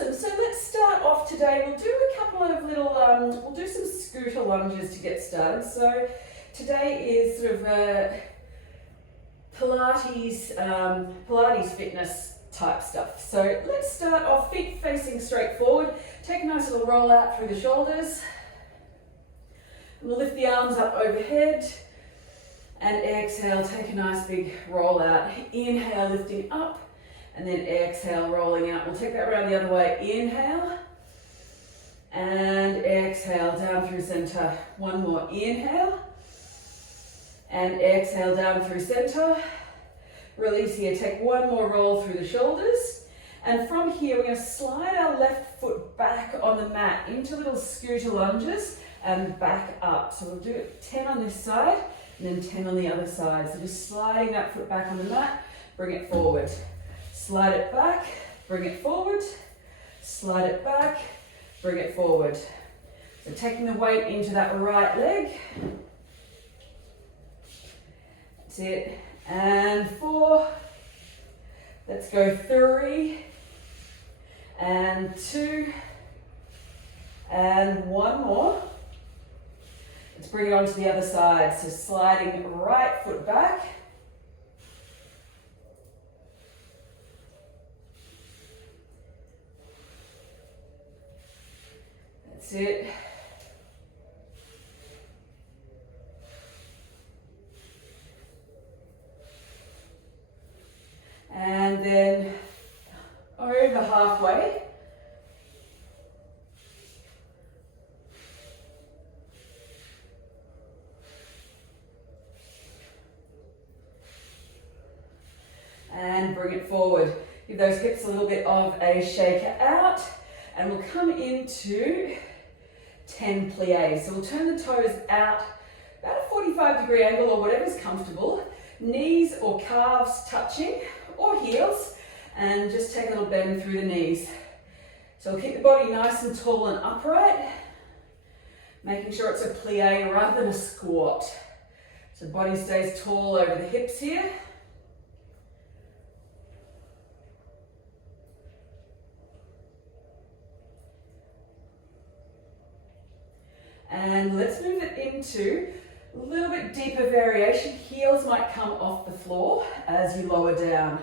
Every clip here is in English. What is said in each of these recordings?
Awesome, so let's start off today. We'll do a couple of little, we'll do some scooter lunges to get started. So today is sort of a Pilates fitness type stuff. So let's start off feet facing straight forward. Take a nice little roll out through the shoulders. We'll lift the arms up overhead and exhale, take a nice big roll out. Inhale, lifting up. And then exhale, rolling out. We'll take that around the other way. Inhale. And exhale, down through center. One more. Inhale. And exhale, down through center. Release here. Take one more roll through the shoulders. And from here, we're going to slide our left foot back on the mat into little scooter lunges and back up. So we'll do 10 on this side and then 10 on the other side. So just sliding that foot back on the mat, bring it forward. Slide it back, bring it forward, slide it back, bring it forward. So taking the weight into that right leg. That's it. And 4. Let's go 3. And 2. And 1 more. Let's bring it onto the other side. So sliding right foot back. That's it. And then over halfway. And bring it forward. Give those hips a little bit of a shaker out. And we'll come into 10 pliés. So we'll turn the toes out about a 45-degree angle or whatever's comfortable. Knees or calves touching or heels. And just take a little bend through the knees. So we'll keep the body nice and tall and upright. Making sure it's a plié rather than a squat. So the body stays tall over the hips here. And let's move it into a little bit deeper variation. Heels might come off the floor as you lower down.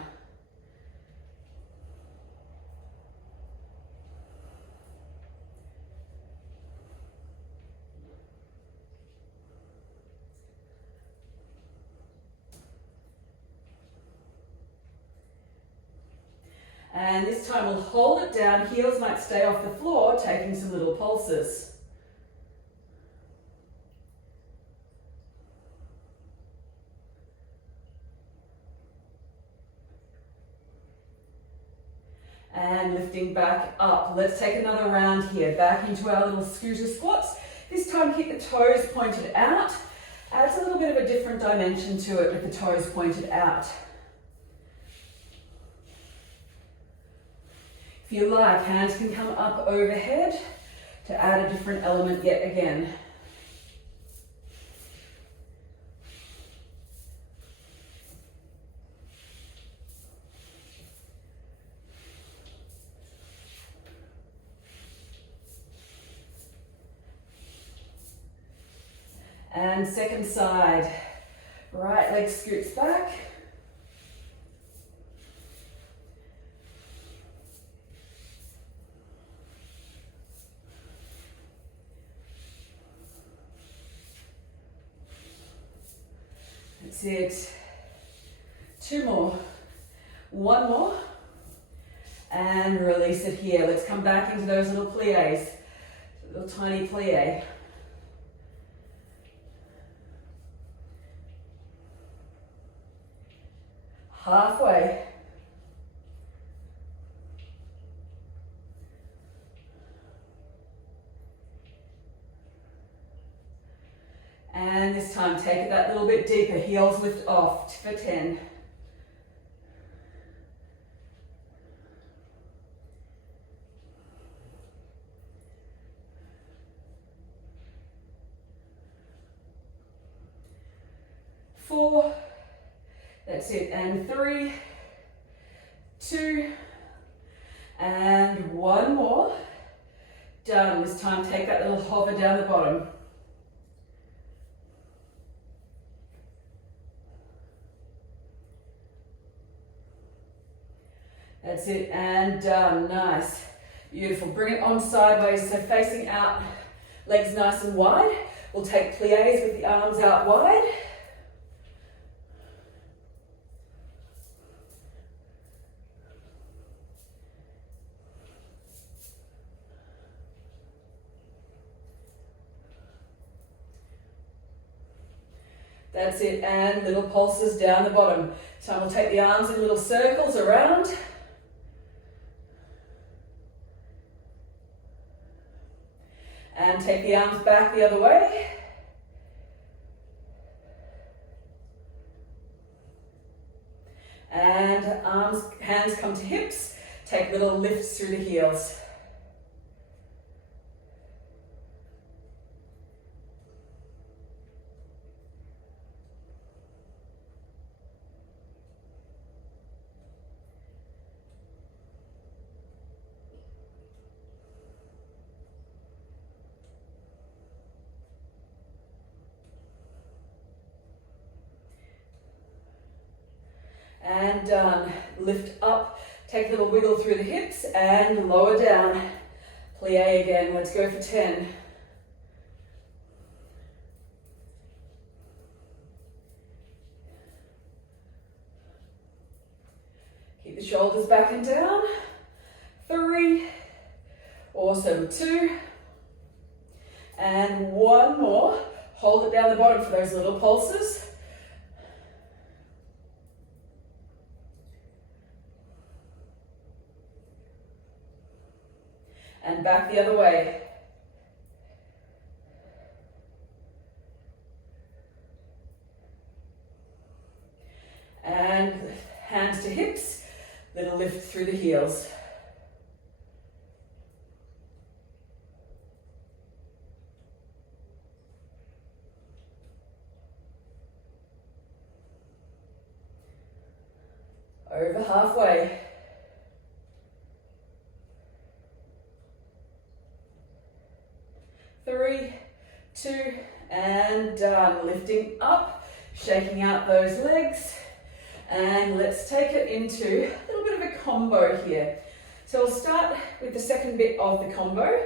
And this time we'll hold it down. Heels might stay off the floor, taking some little pulses. And lifting back up. Let's take another round here. Back into our little scooter squats. This time keep the toes pointed out. Adds a little bit of a different dimension to it with the toes pointed out. If you like, hands can come up overhead to add a different element yet again. And second side, right leg scoots back. That's it. 2 more. 1 more. And release it here. Let's come back into those little pliés. Little tiny plié. Halfway. And this time, take it that little bit deeper. Heels lift off for 10. Four. That's it. And 3, 2, And one more. Done. This time take that little hover down the bottom. That's it, and done. Nice. Beautiful. Bring it on sideways, so facing out, legs nice and wide. We'll take pliés with the arms out wide. That's it, and little pulses down the bottom. So we'll take the arms in little circles around. And take the arms back the other way. And hands come to hips. Take little lifts through the heels. And done. Lift up, take a little wiggle through the hips and lower down. Plie again, let's go for 10. Keep the shoulders back and down. 3. Awesome. 2. And one more. Hold it down the bottom for those little pulses. And back the other way. And hands to hips, little lift through the heels. Over halfway. 3, 2, and done. Lifting up, shaking out those legs, and let's take it into a little bit of a combo here. So we'll start with the second bit of the combo.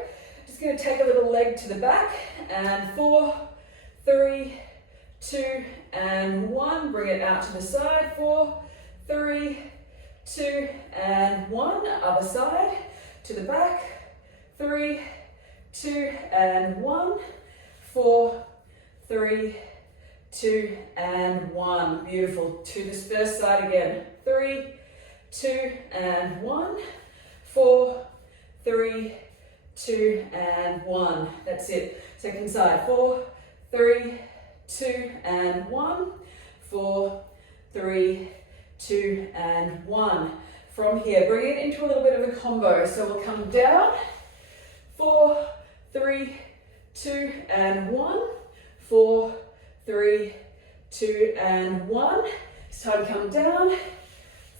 Just going to take a little leg to the back, and 4, 3, 2, and 1. Bring it out to the side. 4, 3, 2, and 1. Other side to the back. 3, 2, and 1. 4, 3, 2, and 1. Beautiful. To this first side again. 3, 2, and 1. 4, 3, 2, and 1. That's it. Second side. 4, 3, 2, and 1. 4, 3, 2, and 1. From here, bring it into a little bit of a combo. So we'll come down. 4, 3, 2, and 1. 4, 3, 2, and 1. It's time to come down.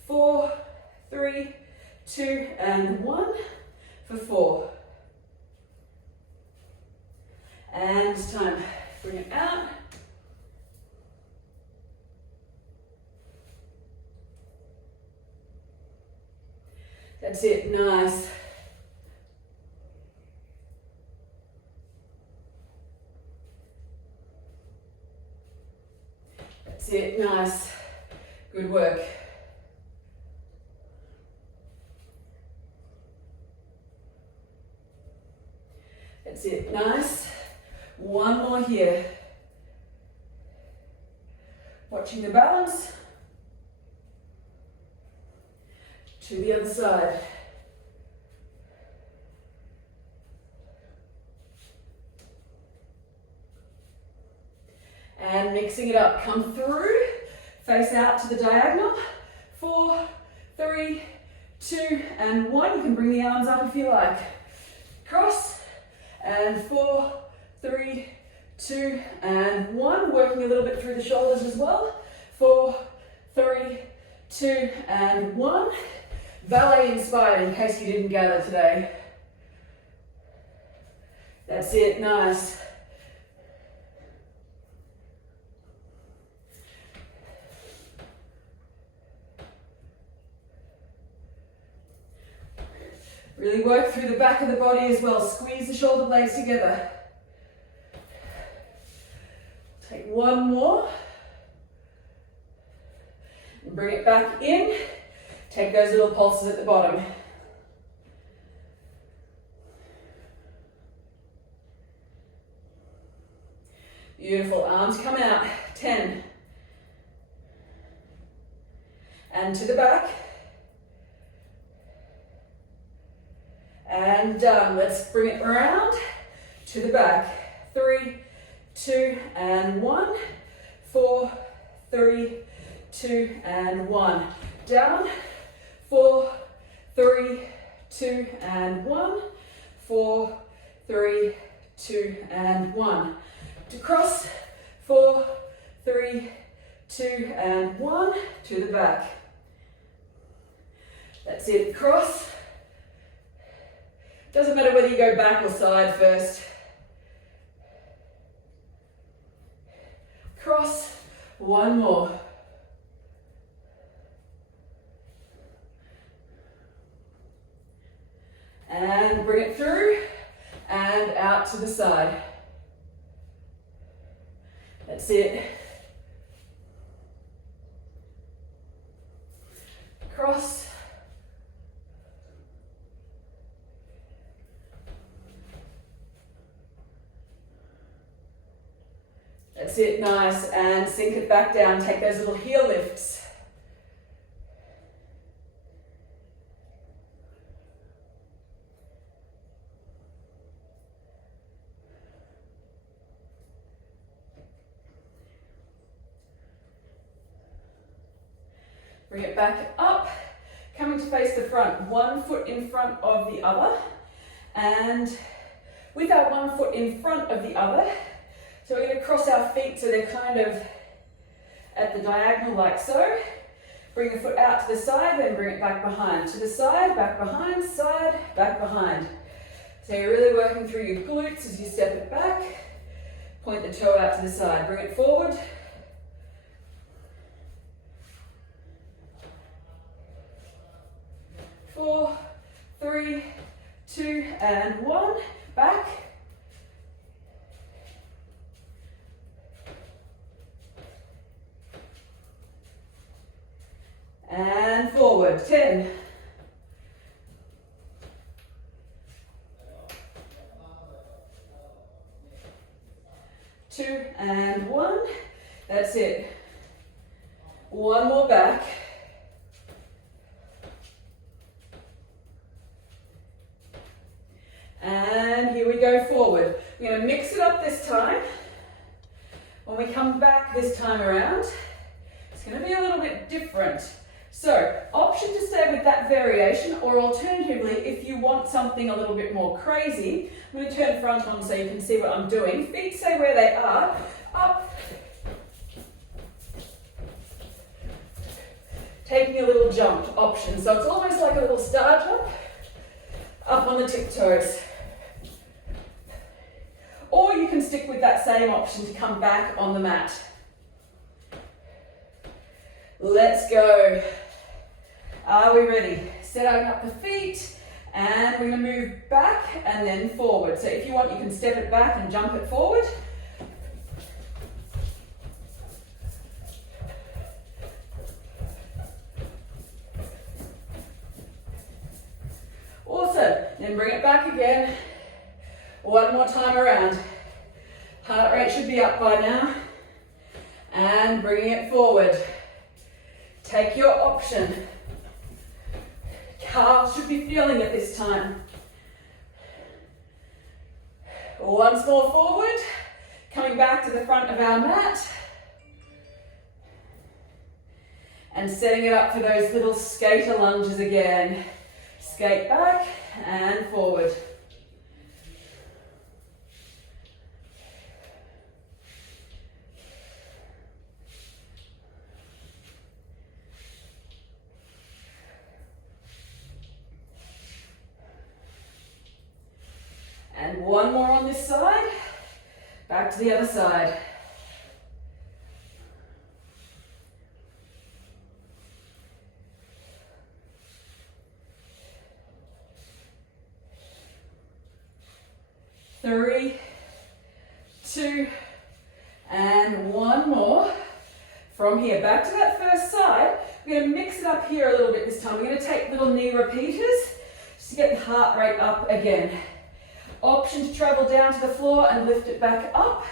4, 3, 2, and 1 for 4. And it's time. Bring it out. That's it. Nice. That's it. Nice. Good work. That's it. Nice. One more here. Watching the balance. To the other side. And mixing it up. Come through. Face out to the diagonal. 4, 3, 2, and 1. You can bring the arms up if you like. Cross. And 4, 3, 2, and 1. Working a little bit through the shoulders as well. 4, 3, 2, and 1. ballet inspired in case you didn't gather today. That's it, nice. Really work through the back of the body as well. Squeeze the shoulder blades together. Take one more. And bring it back in. Take those little pulses at the bottom. Beautiful. Arms come out. 10. And to the back. And done. Let's bring it around to the back. 3, 2, and 1. 4, 3, 2, and 1. Down. 4, 3, 2, and 1. 4, 3, 2, and 1. To cross. 4, 3, 2, and 1. To the back. That's it. Cross. Doesn't matter whether you go back or side first. Cross. One more. And bring it through and out to the side. That's it. Cross. That's it, nice. And sink it back down. Take those little heel lifts. Bring it back up, coming to face the front, one foot in front of the other, and with our one foot in front of the other, so we're going to cross our feet so they're kind of at the diagonal like so. Bring the foot out to the side, then bring it back behind. To the side, back behind, side, back behind. So you're really working through your glutes as you step it back. Point the toe out to the side, bring it forward. Four, 3, 2, and 1. Back. And forward. 10. 2 and 1. That's it. One more back. And here we go forward. We're going to mix it up this time. When we come back this time around, it's going to be a little bit different. So, option to stay with that variation, or alternatively, if you want something a little bit more crazy, I'm going to turn front on so you can see what I'm doing. Feet stay where they are. Up. Taking a little jump option. So it's almost like a little star jump. Up on the tiptoes. Or you can stick with that same option to come back on the mat. Let's go. Are we ready? Setting up the feet, and we're going to move back and then forward. So if you want, you can step it back and jump it forward. Awesome. Then bring it back again. One more time around. Heart rate should be up by now. And bringing it forward. Take your option. Calves should be feeling it this time. Once more forward. Coming back to the front of our mat. And setting it up for those little skater lunges again. Skate back and forward. one more on this side. Back to the other side. Three, two, and one more. From here, back to that first side. We're going to mix it up here a little bit this time. We're going to take little knee repeaters just to get the heart rate up again. Option to travel down to the floor and lift it back up.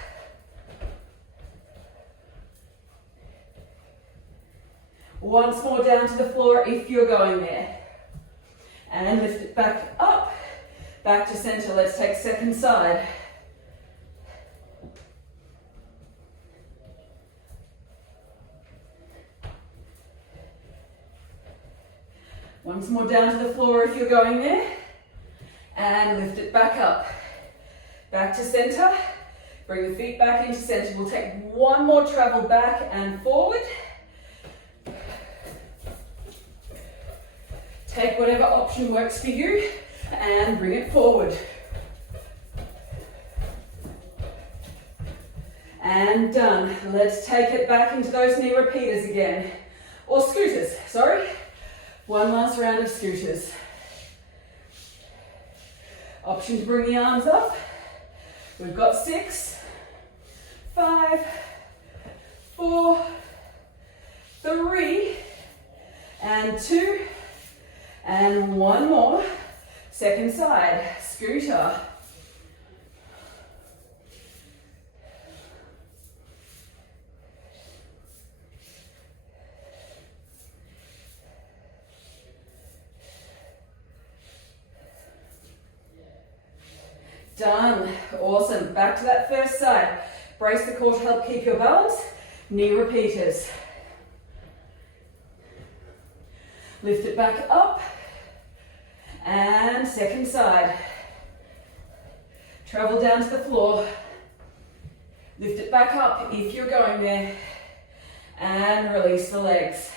Once more down to the floor if you're going there. And lift it back up, back to center. Let's take second side. Once more down to the floor if you're going there. And lift it back up. Back to center. Bring the feet back into center. We'll take one more travel back and forward. Take whatever option works for you and bring it forward. And done. Let's take it back into those knee repeaters again. Or scooters, sorry. One last round of scooters. Option to bring the arms up. We've got 6, 5, 4, 3, and 2, and one more. Second side, scooter. Done. Awesome. Back to that first side. Brace the core to help keep your balance. Knee repeaters. Lift it back up. And second side. Travel down to the floor. Lift it back up if you're going there. And release the legs.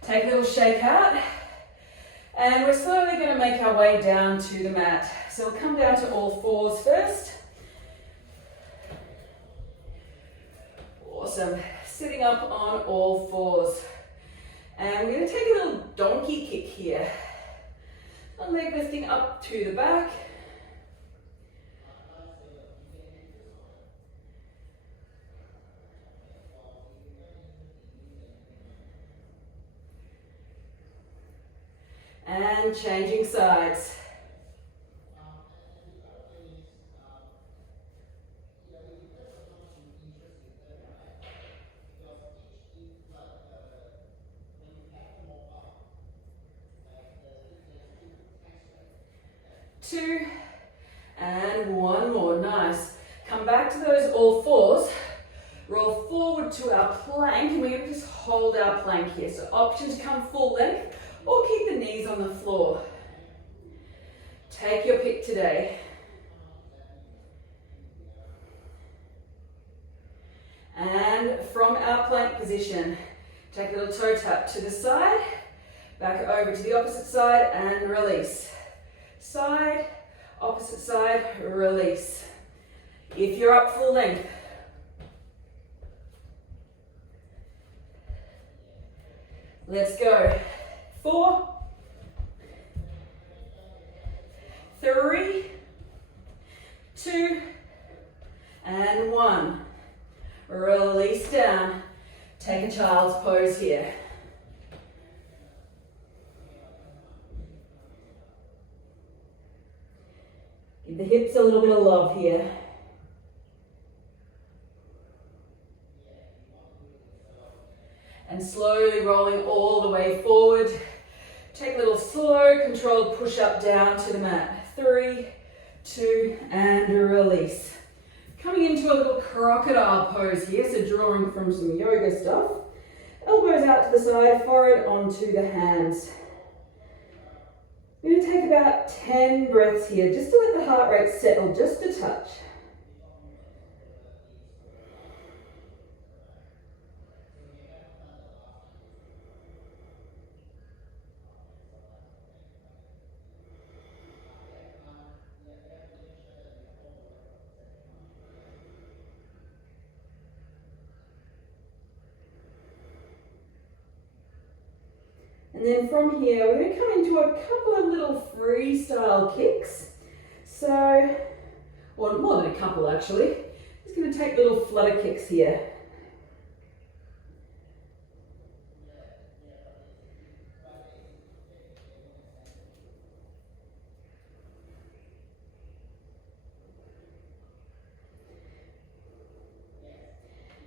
Take a little shake out. And we're slowly going to make our way down to the mat. So we'll come down to all fours first. Awesome. Sitting up on all fours. And we're going to take a little donkey kick here. One leg lifting up to the back. And changing sides. Two, and one more. Nice. Come back to those all fours. Roll forward to our plank, and we're going to just hold our plank here. So option to come full length, or keep the knees on the floor. Take your pick today. And from our plank position, take a little toe tap to the side, back over to the opposite side, and release. Side, opposite side, release. If you're up full length, let's go. 4, 3, 2, and 1. Release down. Take a child's pose here. Give the hips a little bit of love here. And slowly rolling all the way forward. Take a little slow, controlled push up down to the mat. 3, 2, and release. Coming into a little crocodile pose here, so drawing from some yoga stuff. Elbows out to the side, forehead onto the hands. We're going to take about 10 breaths here, just to let the heart rate settle just a touch. And then from here, we're going to come into a couple of little freestyle kicks. So, or more than a couple actually. Just going to take little flutter kicks here.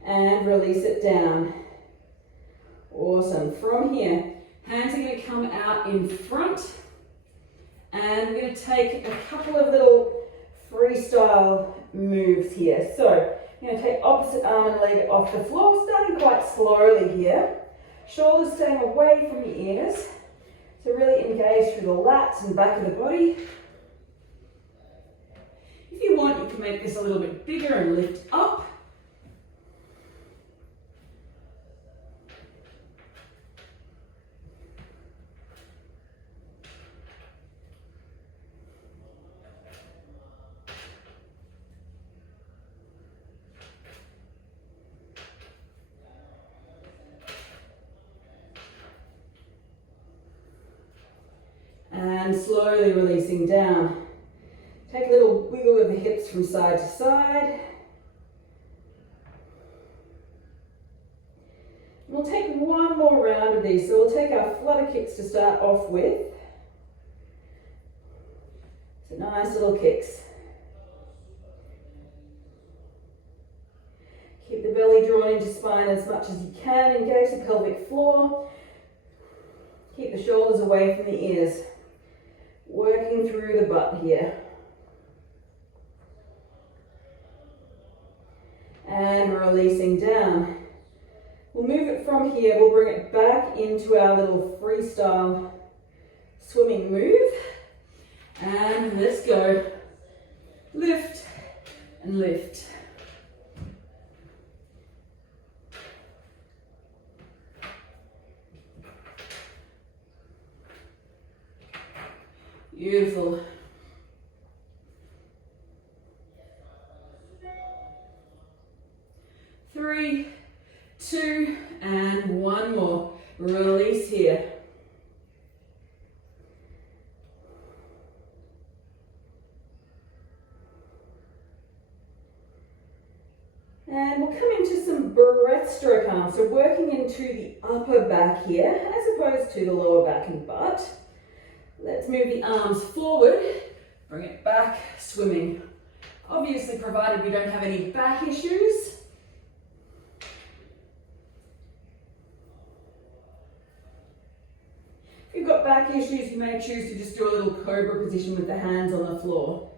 And release it down. Awesome. From here, hands are going to come out in front, and we're going to take a couple of little freestyle moves here. So, you're going to take opposite arm and leg off the floor, starting quite slowly here. Shoulders staying away from the ears. So really engage through the lats and back of the body. If you want, you can make this a little bit bigger and lift up. And slowly releasing down. Take a little wiggle of the hips from side to side. We'll take one more round of these. So we'll take our flutter kicks to start off with. So nice little kicks. Keep the belly drawn into spine as much as you can. Engage the pelvic floor. Keep the shoulders away from the ears. Working through the butt here. And releasing down. We'll move it from here, we'll bring it back into our little freestyle swimming move. And let's go. Lift and lift. Beautiful. Three, two, and one more. Release here. And we'll come into some breaststroke arms. So working into the upper back here, as opposed to the lower back and butt. Let's move the arms forward, bring it back, swimming. Obviously, provided we don't have any back issues. If you've got back issues, you may choose to just do a little cobra position with the hands on the floor.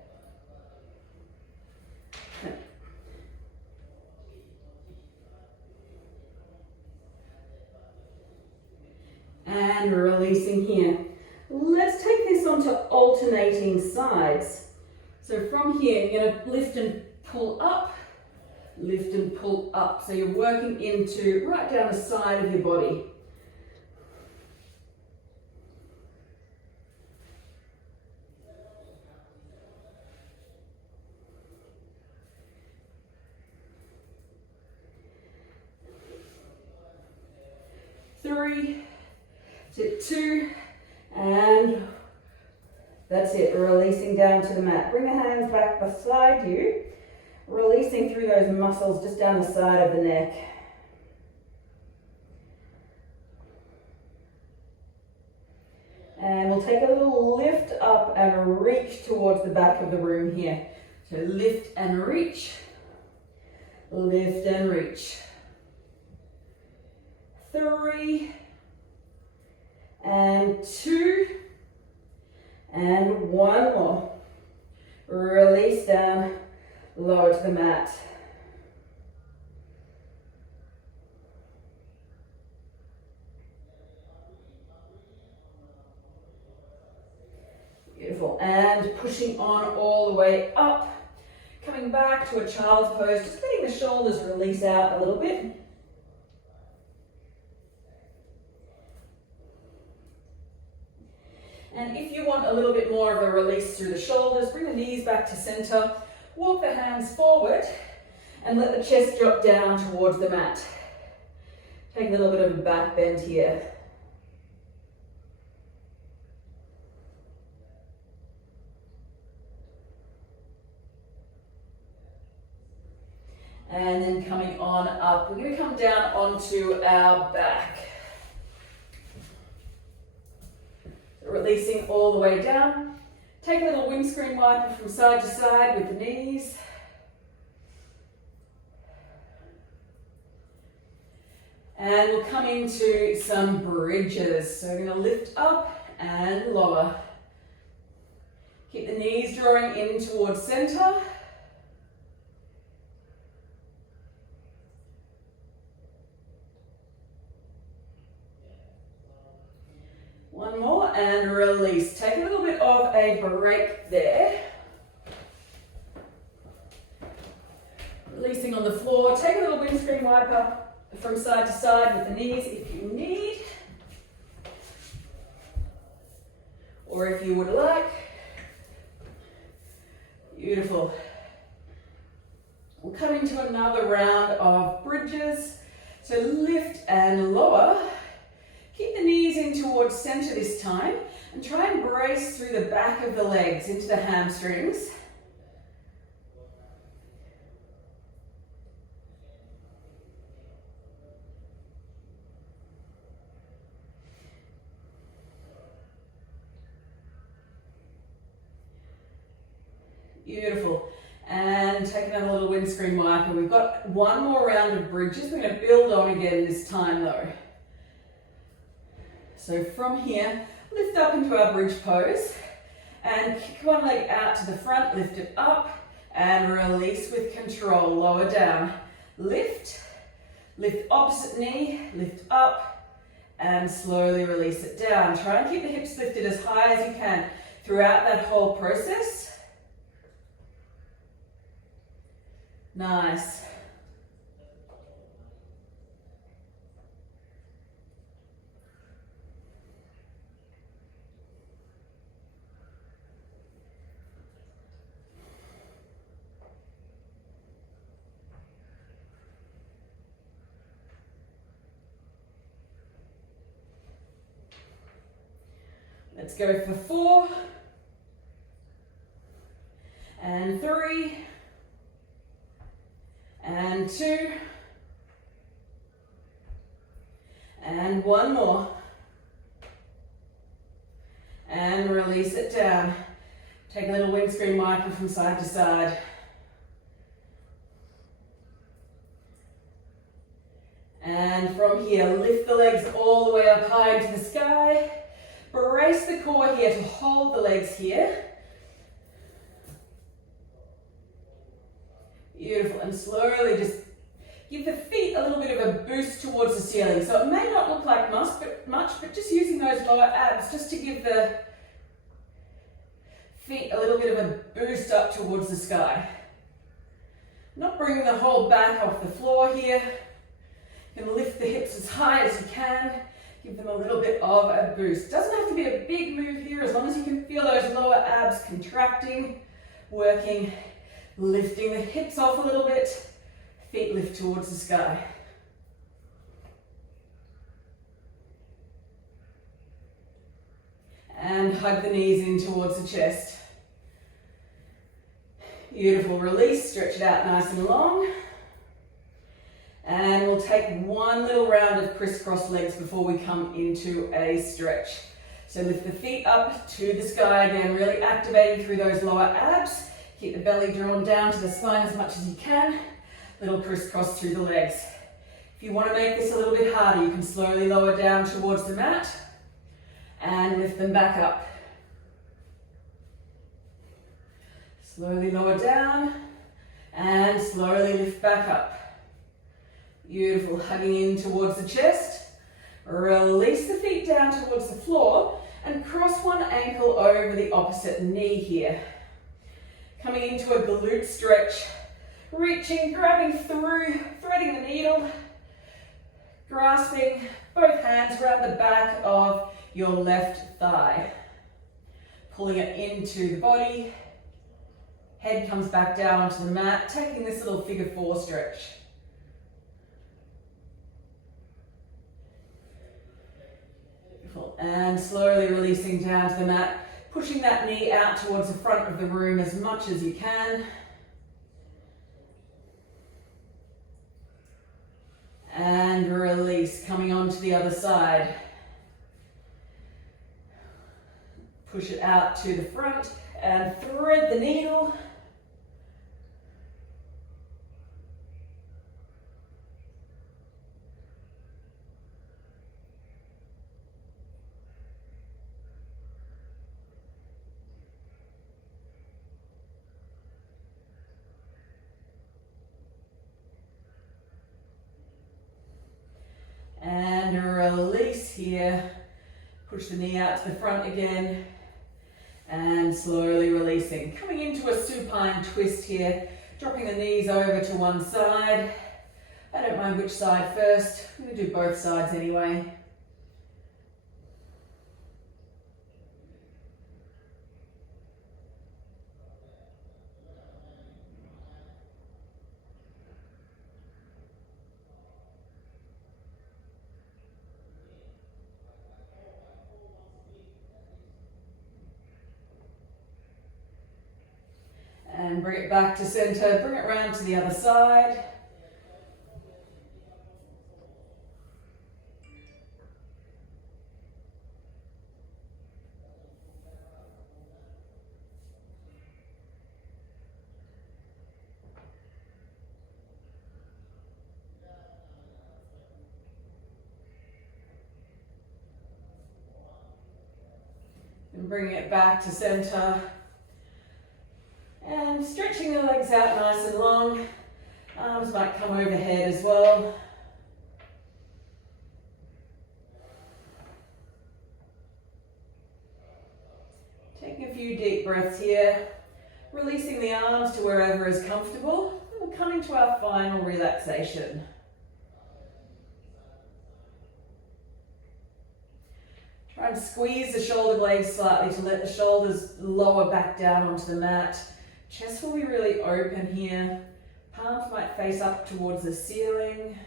And releasing here. Let's take this onto alternating sides. So from here, you're going to lift and pull up, lift and pull up. So you're working into right down the side of your body. Three, two, and that's it, releasing down to the mat. Bring the hands back beside you, releasing through those muscles just down the side of the neck. And we'll take a little lift up and reach towards the back of the room here. So lift and reach, lift and reach. 3, and 2, and 1 more. Release down, lower to the mat. Beautiful, and pushing on all the way up. Coming back to a child's pose, just letting the shoulders release out a little bit. And if you want a little bit more of a release through the shoulders, bring the knees back to center, walk the hands forward, and let the chest drop down towards the mat. Take a little bit of a back bend here. And then coming on up, we're going to come down onto our back. Releasing all the way down. Take a little windscreen wiper from side to side with the knees. And we'll come into some bridges. So we're going to lift up and lower. Keep the knees drawing in towards center. One more and release. Take a little bit of a break there. Releasing on the floor. Take a little windscreen wiper from side to side with the knees if you need. Or if you would like. Beautiful. We'll come into another round of bridges. So lift and lower. Keep the knees in towards center this time and try and brace through the back of the legs into the hamstrings. Beautiful. And take another little windscreen wiper. We've got one more round of bridges. We're going to build on again this time though. So from here, lift up into our bridge pose and kick one leg out to the front, lift it up and release with control, lower down. Lift, lift opposite knee, lift up and slowly release it down. Try and keep the hips lifted as high as you can throughout that whole process. Nice. Let's go for 4 and 3 and 2 and one more and release it down. Take a little windscreen wiper from side to side. And from here, lift the legs all the way up high into the sky. Brace the core here to hold the legs here. Beautiful. And slowly just give the feet a little bit of a boost towards the ceiling. So it may not look like much, but just using those lower abs just to give the feet a little bit of a boost up towards the sky. Not bringing the whole back off the floor here. You can lift the hips as high as you can. Give them a little bit of a boost. Doesn't have to be a big move here, as long as you can feel those lower abs contracting, working, lifting the hips off a little bit, feet lift towards the sky. And hug the knees in towards the chest. Beautiful, release, stretch it out nice and long. And we'll take one little round of crisscross legs before we come into a stretch. So lift the feet up to the sky again, really activating through those lower abs. Keep the belly drawn down to the spine as much as you can. Little crisscross through the legs. If you want to make this a little bit harder, you can slowly lower down towards the mat and lift them back up. Slowly lower down and slowly lift back up. Beautiful, hugging in towards the chest. Release the feet down towards the floor and cross one ankle over the opposite knee here. Coming into a glute stretch. Reaching, grabbing through, threading the needle. Grasping both hands around the back of your left thigh. Pulling it into the body. Head comes back down onto the mat, taking this little figure 4 stretch. And slowly releasing down to the mat, pushing that knee out towards the front of the room as much as you can. And release, coming on to the other side. Push it out to the front and thread the needle. And release here. Push the knee out to the front again. And slowly releasing. Coming into a supine twist here. Dropping the knees over to one side. I don't mind which side first. I'm going to do both sides anyway. And bring it back to center, bring it around to the other side. And bring it back to center. And stretching the legs out nice and long. Arms might come overhead as well. Taking a few deep breaths here. Releasing the arms to wherever is comfortable. And we'll come into our final relaxation. Try and squeeze the shoulder blades slightly to let the shoulders lower back down onto the mat. Chest will be really open here. Palms might face up towards the ceiling.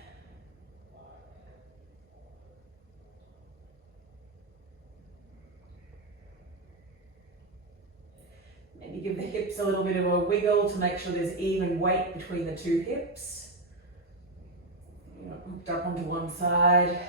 Maybe give the hips a little bit of a wiggle to make sure there's even weight between the two hips. You're not hooked up onto one side.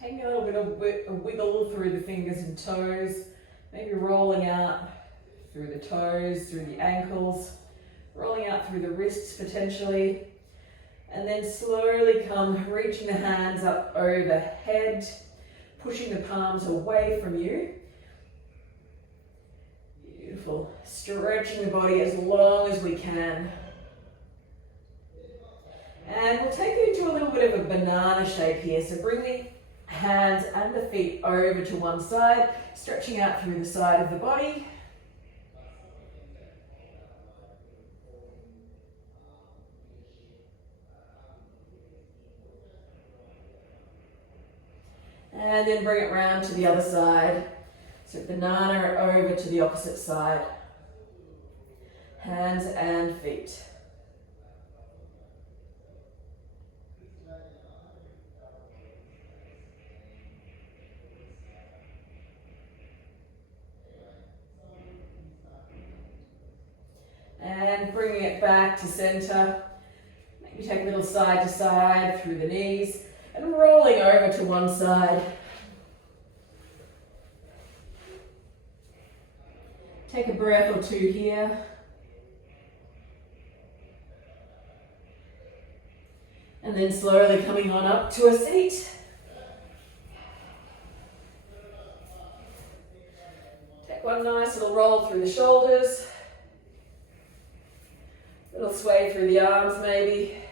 Taking a little bit of a wiggle through the fingers and toes, maybe rolling out through the toes, through the ankles, rolling out through the wrists potentially, and then slowly come reaching the hands up overhead, pushing the palms away from you. Beautiful. Stretching the body as long as we can. And we'll take it into a little bit of a banana shape here. So bring the hands and the feet over to one side, stretching out through the side of the body. And then bring it round to the other side. So banana over to the opposite side. Hands and feet. And bringing it back to center. Maybe take a little side to side through the knees and rolling over to one side. Take a breath or two here. And then slowly coming on up to a seat. Take one nice little roll through the shoulders. Little sway through the arms maybe.